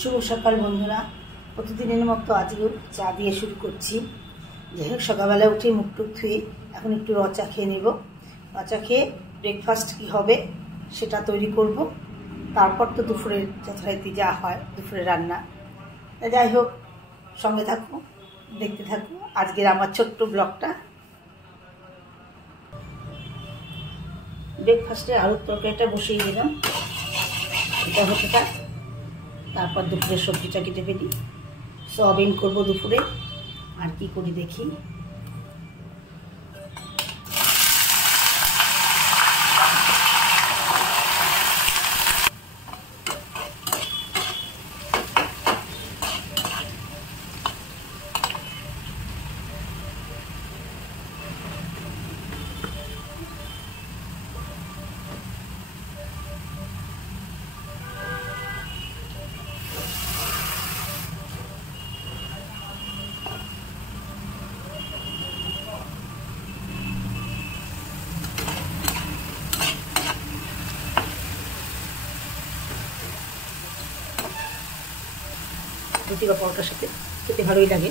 শুভ সকাল বন্ধুরা। প্রতিদিনের মতো আজকেও চা দিয়ে শুরু করছি। যাই হোক, সকালবেলা উঠে মুখ টুক ধুয়ে এখন একটু রচা খেয়ে নেব। রচা খেয়ে ব্রেকফাস্ট কী হবে সেটা তৈরি করব। তারপর তো দুপুরের যথারীতি যা হয় দুপুরের রান্না। যাই হোক, সঙ্গে থাকো, দেখতে থাকো আজকের আমার ছোট্ট ব্লগটা। ব্রেকফাস্টে আলুর তরকারিটা বসিয়ে দিলাম, এটা হতে থাক। তারপর দুপুরের সবজিটা কেটে ফেলি। সোয়াবিন করবো দুপুরে, আর কি করি দেখি। রুটি বা পরোটার সাথে খেতে ভালোই লাগে।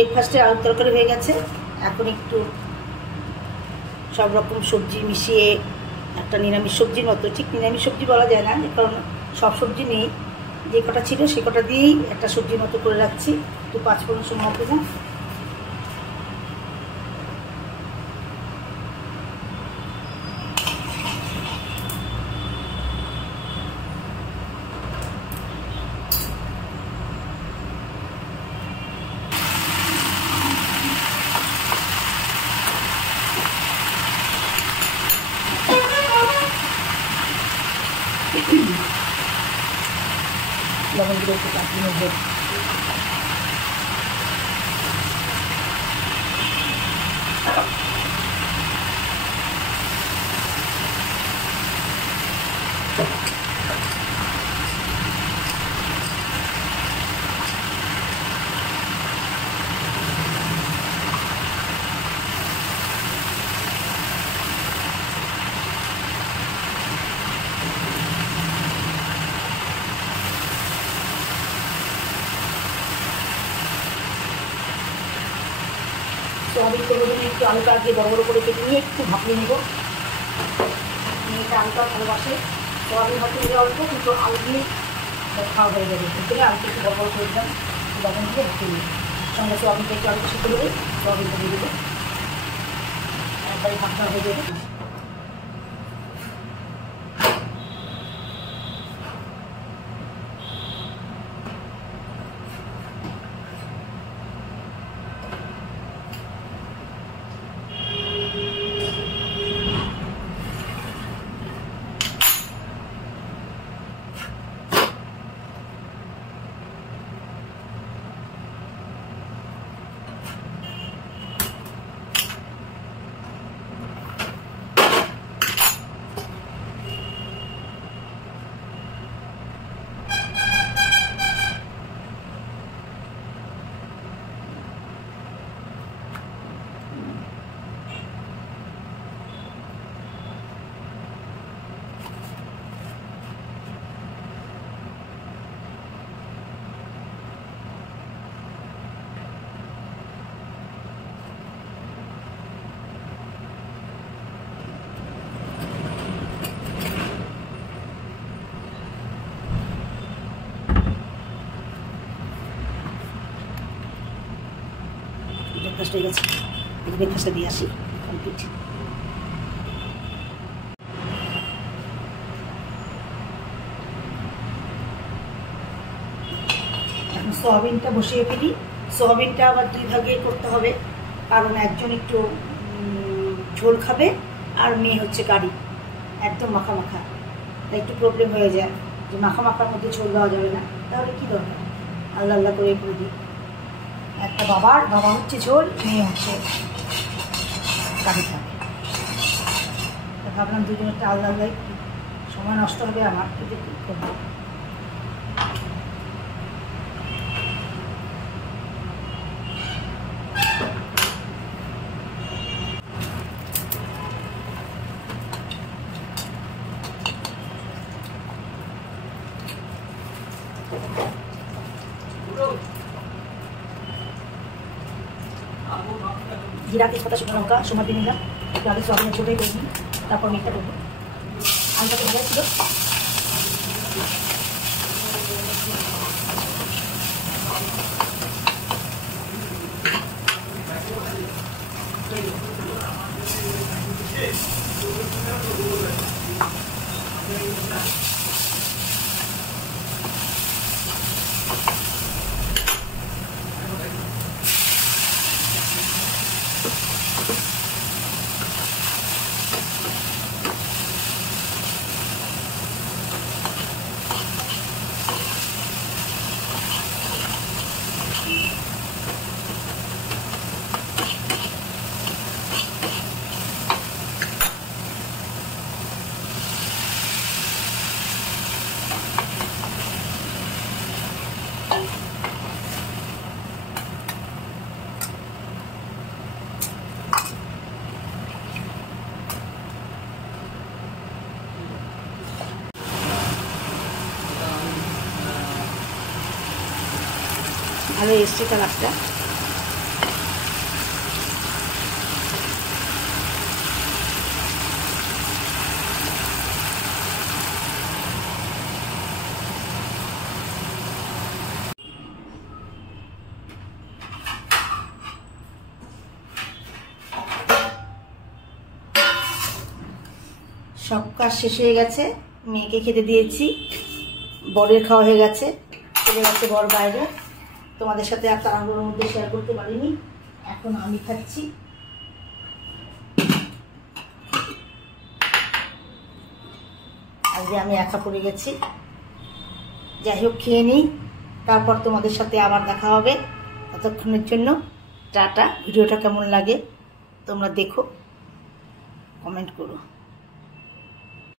ব্রেকফাস্টে আলুর তরকারি হয়ে গেছে। এখন একটু সব রকম সবজি মিশিয়ে একটা নিরামিষ সবজির মতো, ঠিক নিরামিষ সবজি বলা যায় না, কারণ সব সবজি নেই, যে কটা ছিল সে কটা দিয়েই একটা সবজির মতো করে রাখছি। একটু 5 ফোড়ন সময় দেবো। লবণ দিয়ে একটু কাটিয়ে নেব। সোয়াবিন করবো জন্য একটু আলুটা আগে বড় বড় করে কেটে নিয়ে একটু ভাপিয়ে নেব। মেয়েটা আলুটা ভালোবাসে, সোয়াবিন হতে গেলে অল্প, কিন্তু আলু দিয়ে খাওয়া হয়ে যাবে। ভিতরে আলুটা একটু বড় বড় করে দিলাম, লবণ দিয়ে ভাপিয়ে নিই। সঙ্গে সোয়াবিনটা একটু আলুটা সেদ্ধ করে সোয়াবিনটা দিয়ে দেবো, একবারে ভাপটা হয়ে যাবে। ব্রেকফাস্ট হয়ে গেছে, ব্রেকফাস্টটা দিয়ে আসি কমপ্লিট। সোয়াবিনটা বসিয়ে ফেলি। সোয়াবিনটা আবার 2 ভাগে করতে হবে, কারণ একজন একটু ঝোল খাবে আর মেয়ে হচ্ছে গাড়ি, একদম মাখা মাখা, তাই একটু প্রবলেম হয়ে যায় যে মাখা মাখার মধ্যে ঝোল দেওয়া যাবে না। তাহলে কী দরকার, আল্লাহ আল্লাহ করে দিই। একটা বাবা হচ্ছে ঝোল, মেয়ে হচ্ছে গাড়ি খাবে। ভাবলাম দুজনেরটা আলাদা আলাদাই, সময় নষ্ট হবে আমার, কিন্তু কী করবো। জিরা, তেজপাতা, শুকনো লঙ্কা সময় দিয়ে নিলাম। একটু আগে সোয়াবিনের ছোটোই করে নিই, তারপর মেঘটা করবো। আলুটাকে ভালো ছিল। ভালো এসছে কালারটা। সব কাজ শেষ হয়ে গেছে, মেয়েকে খেতে দিয়েছি, বরের খাওয়া হয়ে গেছে, চলে গেছে বর বাইরে। তোমাদের সাথে আর তাড়াহুড়োর মধ্যে শেয়ার করতে পারিনি, এখন আমি খাচ্ছি। আজকে আমি একা পড়ে গেছি। যাই হোক, খেয়ে নিই, তারপর তোমাদের সাথে আবার দেখা হবে। ততক্ষণের জন্য টাটা। ভিডিওটা কেমন লাগে তোমরা দেখো, কমেন্ট করো।